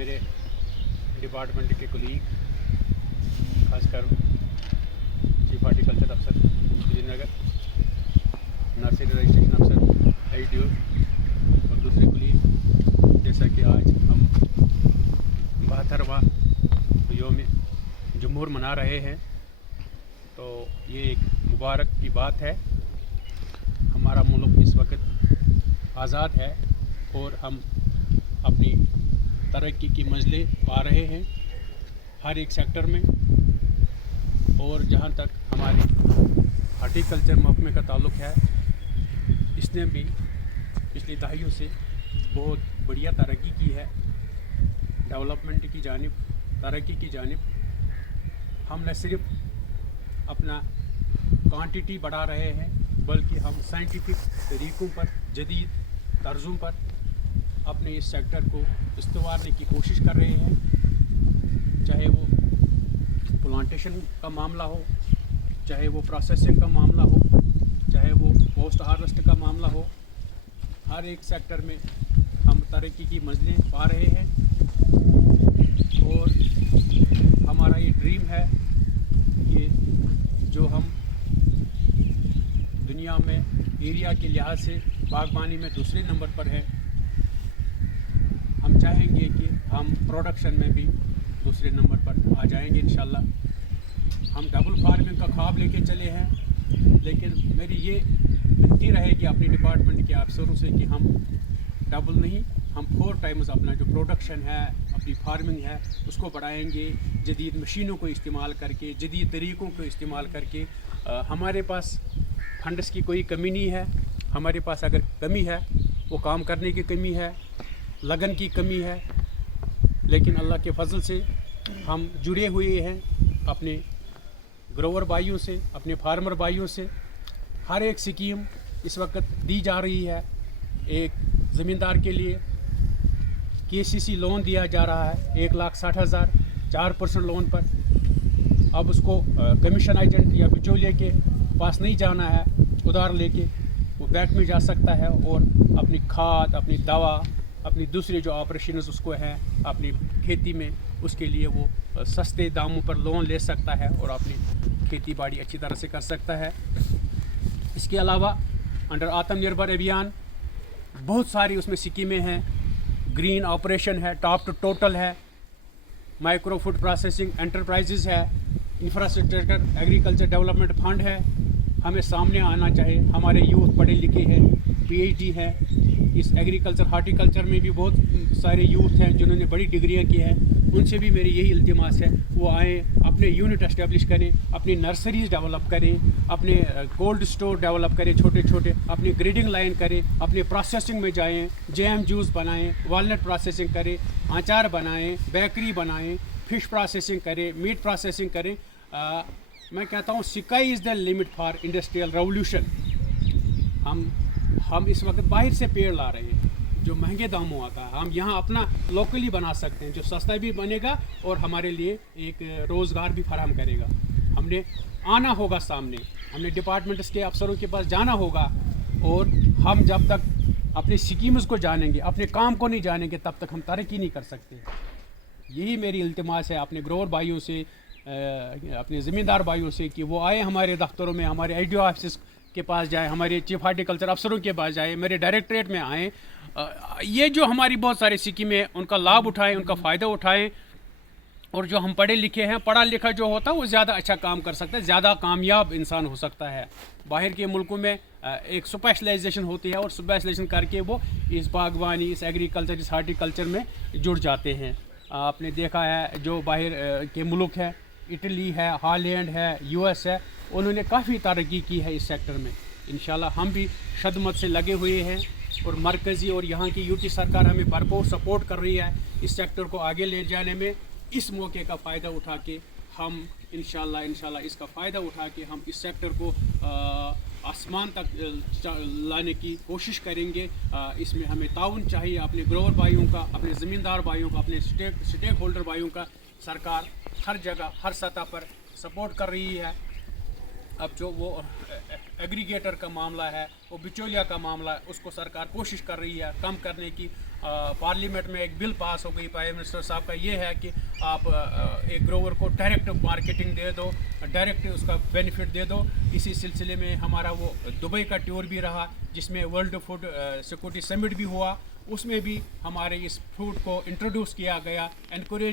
मेरे डिपार्टमेंट के कुलीग, खासकर चीफ हार्टिकल्चर अफसर श्रीनगर, नर्सरी रजिस्ट्रेशन अफसर एचडीओ और दूसरे कुलीग, जैसा कि आज हम 72वां योम जमहूर मना रहे हैं, तो ये एक मुबारक की बात है। हमारा मुल्क इस वक्त आज़ाद है और हम अपनी तरक्की की मंजिलें पा रहे हैं हर एक सेक्टर में। और जहाँ तक हमारी हार्टिकल्चर महकमे का ताल्लुक़ है, इसने भी पिछली दहाइयों से बहुत बढ़िया तरक्की की है। डेवलपमेंट की जानिब, तरक्की की जानिब हम न सिर्फ अपना क्वांटिटी बढ़ा रहे हैं, बल्कि हम साइंटिफिक तरीक़ों पर, जदीद तर्ज़ों पर अपने इस सेक्टर को इस्तवारने की कोशिश कर रहे हैं। चाहे वो प्लांटेशन का मामला हो, चाहे वो प्रोसेसिंग का मामला हो, चाहे वो पोस्ट हार्वेस्ट का मामला हो, हर एक सेक्टर में हम तरक्की की मंजिलें पा रहे हैं। और हमारा ये ड्रीम है, ये जो हम दुनिया में एरिया के लिहाज से बागबानी में दूसरे नंबर पर है, हम चाहेंगे कि हम प्रोडक्शन में भी दूसरे नंबर पर आ जाएंगे इंशाल्लाह। हम डबल फार्मिंग का ख्वाब लेके चले हैं, लेकिन मेरी ये विनती रहेगी अपने डिपार्टमेंट के अफसरों से कि हम डबल नहीं, हम 4 टाइम्स अपना जो प्रोडक्शन है, अपनी फार्मिंग है, उसको बढ़ाएंगे। जदीद मशीनों को इस्तेमाल करके, जदीद तरीक़ों को इस्तेमाल करके। हमारे पास फंड्स की कोई कमी नहीं है। हमारे पास अगर कमी है, वो काम करने की कमी है, लगन की कमी है, लेकिन अल्लाह के फजल से हम जुड़े हुए हैं अपने ग्रोवर भाइयों से, अपने फार्मर भाइयों से। हर एक स्कीम इस वक्त दी जा रही है। एक ज़मींदार के लिए केसीसी लोन दिया जा रहा है 1,60,000, 4% लोन पर। अब उसको कमीशन एजेंट या बिचौलिए के पास नहीं जाना है उधार लेके, वो बैंक में जा सकता है और अपनी खाद, अपनी दवा, अपनी दूसरी जो ऑपरेशन उसको हैं अपनी खेती में, उसके लिए वो सस्ते दामों पर लोन ले सकता है और अपनी खेती बाड़ी अच्छी तरह से कर सकता है। इसके अलावा अंडर आत्मनिर्भर अभियान बहुत सारी उसमें स्कीमें हैं। ग्रीन ऑपरेशन है, टॉप टू टोटल है, माइक्रो फूड प्रोसेसिंग एंटरप्राइजेज़ है, इंफ्रास्ट्रक्चर एग्रीकल्चर डेवलपमेंट फंड है। हमें सामने आना चाहिए। हमारे यूथ पढ़े लिखे हैं, पीएचडी हैं। इस एग्रीकल्चर हार्टिकल्चर में भी बहुत सारे यूथ हैं जिन्होंने बड़ी डिग्रियां की हैं। उनसे भी मेरी यही इल्तिमास है, वो आएँ, अपने यूनिट एस्टेब्लिश करें, अपनी नर्सरीज डेवलप करें, अपने कोल्ड स्टोर डेवलप करें छोटे छोटे, अपनी ग्रेडिंग लाइन करें, अपनी प्रोसेसिंग में जाएँ, जैम जूस बनाएँ, वालनट प्रोसेसिंग करें, अचार बनाएँ, बेकरी बनाएँ, फ़िश प्रोसेसिंग करें, मीट प्रोसेसिंग करें। मैं कहता हूँ sky is the limit for industrial revolution. हम इस वक्त बाहर से पेड़ ला रहे हैं जो महंगे दामों आता है। हम यहाँ अपना लोकली बना सकते हैं जो सस्ता भी बनेगा और हमारे लिए एक रोज़गार भी फराहम करेगा। हमने आना होगा सामने, हमने डिपार्टमेंट्स के अफसरों के पास जाना होगा, और हम जब तक अपनी स्कीम्स को जानेंगे, अपने काम को नहीं जानेंगे, तब तक हम तरक्की नहीं कर सकते। यही मेरी इल्तिमास है अपने ग्रोवर भाइयों से, अपने ज़मींदार भाइयों से, कि वो आए हमारे दफ्तरों में, हमारे एचडीओ ऑफिस के पास जाए, हमारे चीफ हार्टिकल्चर अफसरों के पास जाए, मेरे डायरेक्टरेट में आएँ। ये जो हमारी बहुत सारी स्कीमें, उनका लाभ उठाएं, उनका फ़ायदा उठाएं। और जो हम पढ़े लिखे हैं, पढ़ा लिखा जो होता है वो ज़्यादा अच्छा काम कर सकता है, ज़्यादा कामयाब इंसान हो सकता है। बाहर के मुल्कों में एक स्पेशलाइजेशन होती है और स्पेशलाइजेशन करके वो इस बागवानी, इस एग्रीकल्चर, इस हार्टिकल्चर में जुड़ जाते हैं। आपने देखा है जो बाहर के मुल्क है, इटली है, हॉलैंड है, यूएस है, उन्होंने काफ़ी तरक्की की है इस सेक्टर में। इंशाल्लाह हम भी शदमत से लगे हुए हैं और मरकज़ी और यहाँ की यूटी सरकार हमें भरपूर सपोर्ट कर रही है इस सेक्टर को आगे ले जाने में। इस मौके का फ़ायदा उठा के हम इंशाल्लाह इसका फ़ायदा उठा के हम इस सेक्टर को आसमान तक लाने की कोशिश करेंगे। इसमें हमें ताउन चाहिए अपने ग्रोवर भाइयों का, अपने ज़मींदार भाइयों का, अपने स्टेक होल्डर भाइयों का। सरकार हर जगह, हर सतह पर सपोर्ट कर रही है। अब जो वो एग्रीगेटर का मामला है, वो बिचौलिया का मामला है, उसको सरकार कोशिश कर रही है कम करने की। پارلیمنٹ میں ایک بل پاس ہو گئی پرائم منسٹر صاحب کا، یہ ہے کہ آپ ایک گروور کو ڈائریکٹ مارکیٹنگ دے دو، ڈائریکٹ اس کا بینیفٹ دے دو. اسی سلسلے میں ہمارا وہ دبئی کا ٹور بھی رہا جس میں ورلڈ فوڈ سیکورٹی سمٹ بھی ہوا، اس میں بھی ہمارے اس فوڈ کو انٹروڈیوس کیا گیا، انکریج